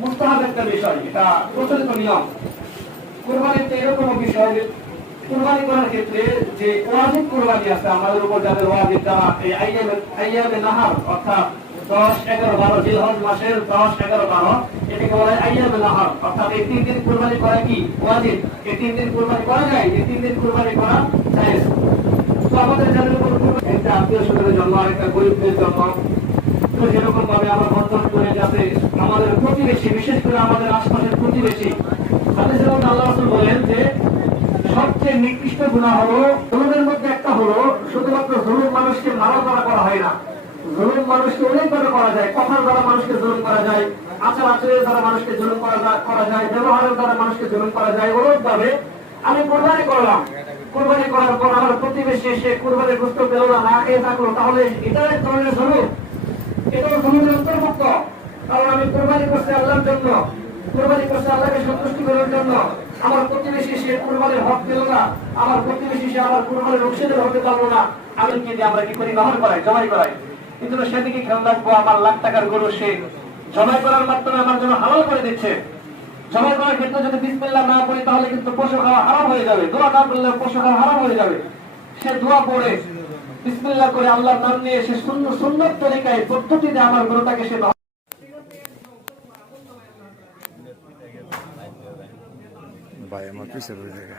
মুস্তাহাব একটা বিষয়, এটা প্রচলিত নিয়ম। কুরবানিতে এরকম বিষয়, কুরবানি করার ক্ষেত্রে যে ওয়াজিব কুরবানি আছে আমাদের উপর, যাদের ওয়াজিব, যারা এই আইয়ামে নাহার অর্থাৎ 10, 11, 12 জিলহজ মাসের 10, 11, 12 এটাকে বলা হয় আইয়ামে নাহার, অর্থাৎ এই 3 দিন কুরবানি করা কি ওয়াজিব। এই 3 দিন কুরবানি করা যায়, এই 3 দিন কুরবানি করা জায়েজ। তো আমাদের যাদের উপর একটা আত্মীয় স্বজনের জন্য, আরেকটা গরিবদের জন্য, তো যেরকম ভাবে আমরা বন্ধন করে যাতে আমাদের প্রতিবেশী, বিশেষ করে আমাদের আশপাশের প্রতিবেশী, তাদের যেমন আল্লাহ রাসূল বলেন যে সবচেয়ে নিকৃষ্ট গুনাহ হলো, জুলুমের মধ্যে একটা হলো শুধুমাত্র জুলুম মানুষকে মারা দ্বারা করা হয় না, জুলুম মানুষকে অনেকভাবে করা যায়। কথার দ্বারা মানুষকে জুলুম করা যায়, আচার আচরণের দ্বারা মানুষকে জুলুম করা যায়, ব্যবহারের দ্বারা মানুষকে জুলুম করা যায়। ওরকমভাবে আমি কোরবানি করলাম, কোরবানি করার পর আমার প্রতিবেশী এসে কোরবানির গোশত পেল না, এ থাকলো, তাহলে এটা এক ধরনের জুলুম, এটাও জুলুমের অন্তর্ভুক্ত। কারণ আমি কোরবানি করছি আল্লাহর জন্য, কোরবানি করছে আল্লাহকে সন্তুষ্টি করার জন্য। আমার প্রতিবেশী সে কোরবানির হক পেল না, আমার প্রতিবেশী সে আমার কোরবানির অংশীদার হতে পারলো না, আমি কি দিয়ে আমরা কি করি, ব্যবহার করাই, জমাই করাই। কিন্তু সেদিকে খেয়াল রাখবো, আমার লাখ টাকার গরু সে জমাই করার মাধ্যমে আমার জন্য হালাল করে দিচ্ছে। জমাই করার ক্ষেত্রে যদি বিসমিল্লাহ না পড়ি তাহলে কিন্তু পশু খাওয়া হারাম হয়ে যাবে, দোয়া না পড়লে পশু খাওয়া হারাম হয়ে যাবে। সে দোয়া পড়ে বিসমিল্লাহ করে আল্লাহর নাম নিয়ে সে সুন্নত তরিকায় পদ্ধতিতে আমার গরুটাকে সে ভাই আমার পিছের ওই জায়গা